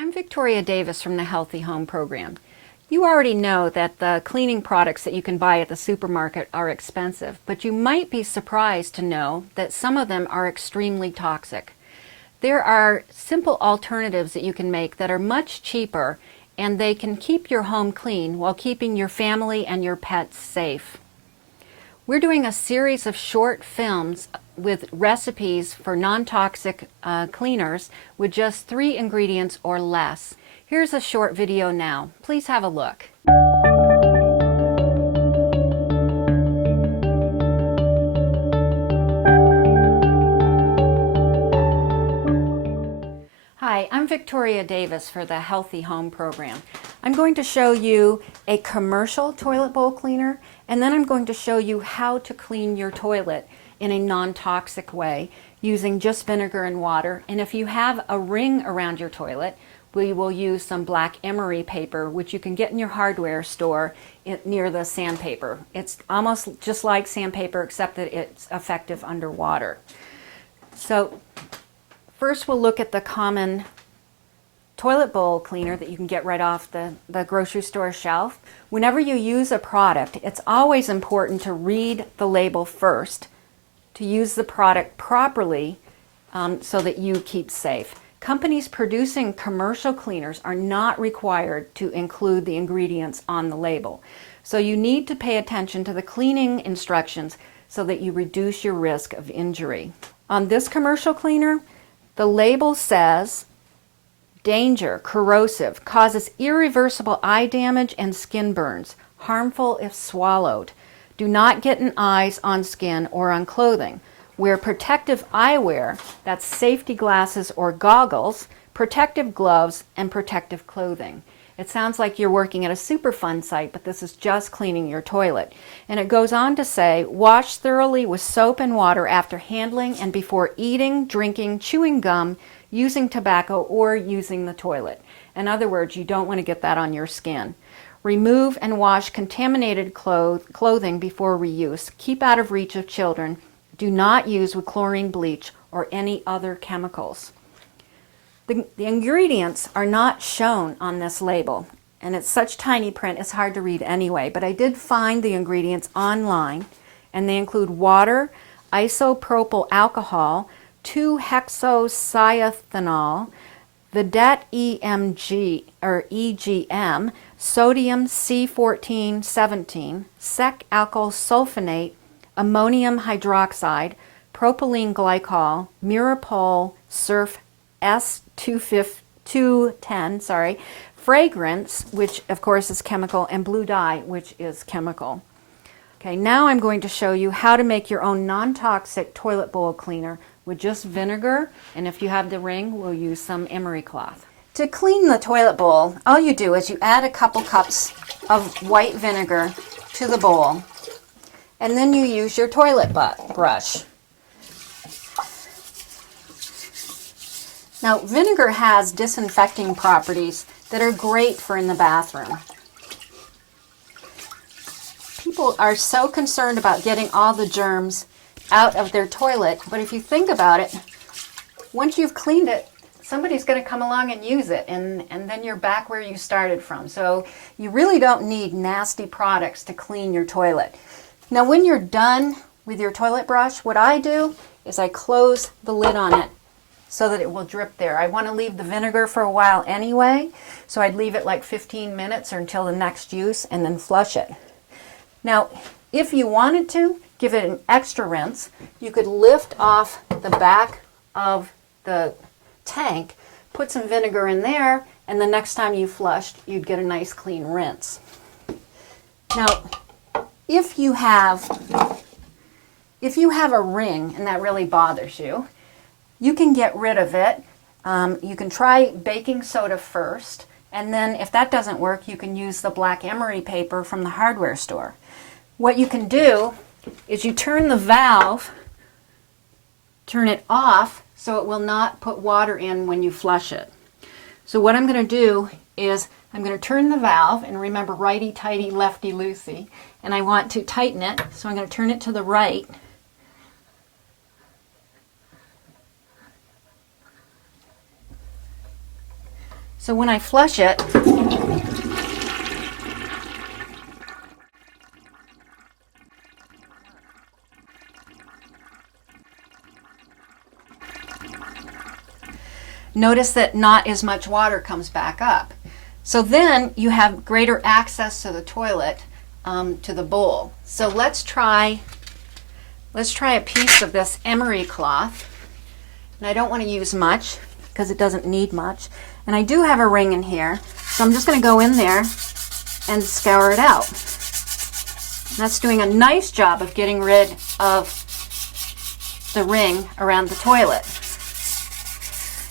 I'm Victoria Davis from the Healthy Home Program. You already know that the cleaning products that you can buy at the supermarket are expensive, but you might be surprised to know that some of them are extremely toxic. There are simple alternatives that you can make that are much cheaper, and they can keep your home clean while keeping your family and your pets safe. We're doing a series of short films with recipes for non-toxic cleaners with just 3 ingredients or less. Here's a short video now. Please have a look. Hi, I'm Victoria Davis for the Healthy Home Program. I'm going to show you a commercial toilet bowl cleaner, and then I'm going to show you how to clean your toilet in a non-toxic way using just vinegar and water. And if you have a ring around your toilet, we will use some black emery paper, which you can get in your hardware store near the sandpaper. It's almost just like sandpaper, except that it's effective underwater. So first we'll look at the common toilet bowl cleaner that you can get right off the grocery store shelf. Whenever you use a product, it's always important to read the label first, to use the product properly so that you keep safe. Companies producing commercial cleaners are not required to include the ingredients on the label. So you need to pay attention to the cleaning instructions so that you reduce your risk of injury. On this commercial cleaner, the label says, danger, corrosive, causes irreversible eye damage and skin burns, harmful if swallowed. Do not get in eyes, on skin, or on clothing. Wear protective eyewear, that's safety glasses or goggles, protective gloves, and protective clothing. It sounds like you're working at a Superfund site, but this is just cleaning your toilet. And it goes on to say, wash thoroughly with soap and water after handling and before eating, drinking, chewing gum, using tobacco, or using the toilet. In other words, you don't want to get that on your skin. Remove and wash contaminated clothing before reuse. Keep out of reach of children. Do not use with chlorine bleach or any other chemicals. The ingredients are not shown on this label, and it's such tiny print it's hard to read anyway, but I did find the ingredients online, and they include water, isopropyl alcohol, 2-hexocyethanol, Vedet EGM, sodium C1417, sec alkyl sulfonate, ammonium hydroxide, propylene glycol, Myrapol surf S210, fragrance, which of course is chemical, and blue dye, which is chemical. Okay, now I'm going to show you how to make your own non-toxic toilet bowl cleaner with just vinegar, and if you have the ring, we'll use some emery cloth. To clean the toilet bowl, all you do is you add a couple cups of white vinegar to the bowl, and then you use your toilet brush. Now, vinegar has disinfecting properties that are great for in the bathroom. People are so concerned about getting all the germs out of their toilet, but if you think about it, once you've cleaned it, somebody's going to come along and use it, and then you're back where you started from. So you really don't need nasty products to clean your toilet. Now, when you're done with your toilet brush, what I do is I close the lid on it so that it will drip there. I want to leave the vinegar for a while anyway, so I'd leave it like 15 minutes or until the next use and then flush it. Now, if you wanted to give it an extra rinse, you could lift off the back of the tank, put some vinegar in there, and the next time you flushed, you'd get a nice clean rinse. Now, if you have a ring and that really bothers you, you can get rid of it. You can try baking soda first, and then if that doesn't work, you can use the black emery paper from the hardware store. What you can do is you turn the valve, turn it off so it will not put water in when you flush it. So what I'm going to do is I'm going to turn the valve, and remember righty-tighty, lefty-loosey, and I want to tighten it, so I'm going to turn it to the right. So when I flush it, notice that not as much water comes back up. So then you have greater access to the toilet, to the bowl. So let's try a piece of this emery cloth. And I don't want to use much because it doesn't need much. And I do have a ring in here, so I'm just going to go in there and scour it out. And that's doing a nice job of getting rid of the ring around the toilet.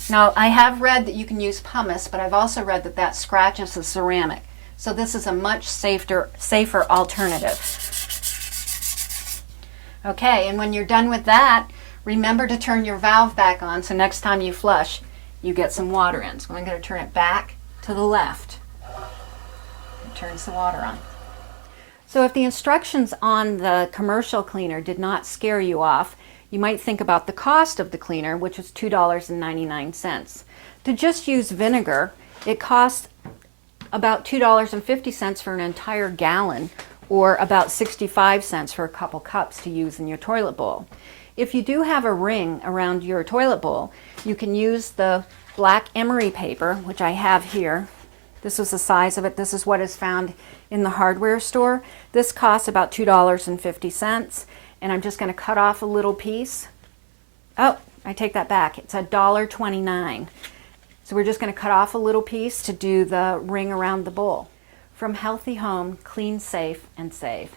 Now, I have read that you can use pumice, but I've also read that that scratches the ceramic. So this is a much safer alternative. Okay, and when you're done with that, remember to turn your valve back on so next time you flush, you get some water in. So I'm going to turn it back to the left. It turns the water on. So if the instructions on the commercial cleaner did not scare you off, you might think about the cost of the cleaner, which was $2.99. To just use vinegar, it costs about $2.50 for an entire gallon, or about 65 cents for a couple cups to use in your toilet bowl. If you do have a ring around your toilet bowl, you can use the black emery paper, which I have here. This is the size of it. This is what is found in the hardware store. This costs about $2.50. And I'm just going to cut off a little piece. Oh, I take that back. It's $1.29. So we're just going to cut off a little piece to do the ring around the bowl. From Healthy Home, clean, safe, and save.